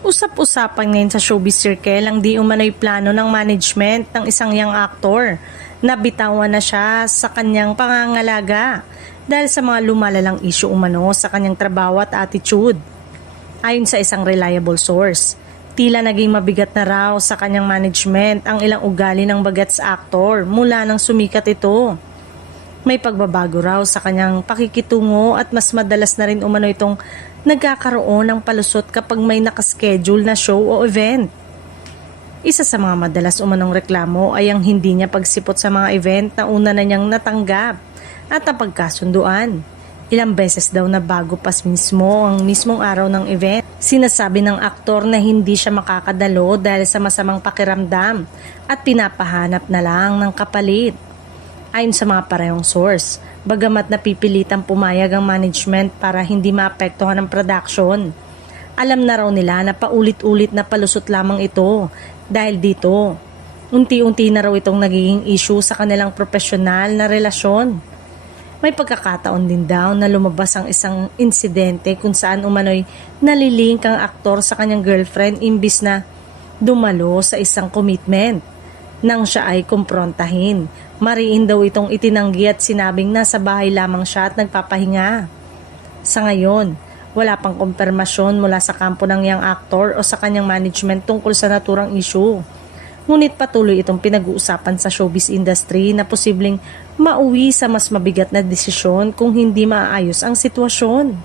Usap-usapan ngayon sa showbiz circle ang di umano'y plano ng management ng isang young actor na bitawan na siya sa kanyang pangangalaga dahil sa mga lumalalang issue umano sa kanyang trabaho at attitude. Ayon sa isang reliable source, tila naging mabigat na raw sa kanyang management ang ilang ugali ng bagets actor mula nang sumikat ito. May pagbabago raw sa kanyang pakikitungo at mas madalas na rin umano itong nagkakaroon ng palusot kapag may nakaschedule na show o event. Isa sa mga madalas umanong reklamo ay ang hindi niya pagsipot sa mga event na una na niyang natanggap at napagkasunduan. Ilang beses daw na bago pas mismo ang mismong araw ng event, sinasabi ng aktor na hindi siya makakadalo dahil sa masamang pakiramdam at pinapahanap na lang ng kapalit. Ayon sa mga parehong source, bagamat napipilitang pumayag ang management para hindi maapektuhan ang production, alam na raw nila na paulit-ulit na palusot lamang ito dahil dito, unti-unti na raw itong nagiging issue sa kanilang profesional na relasyon. May pagkakataon din daw na lumabas ang isang insidente kung saan umano'y nalilink ang aktor sa kanyang girlfriend imbis na dumalo sa isang commitment. Nang siya ay kumprontahin, mariin daw itong itinanggi at sinabing nasa bahay lamang siya at nagpapahinga. Sa ngayon, wala pang kumpirmasyon mula sa kampo ng young actor o sa kanyang management tungkol sa naturang issue. Ngunit patuloy itong pinag-uusapan sa showbiz industry na posibleng mauwi sa mas mabigat na desisyon kung hindi maayos ang sitwasyon.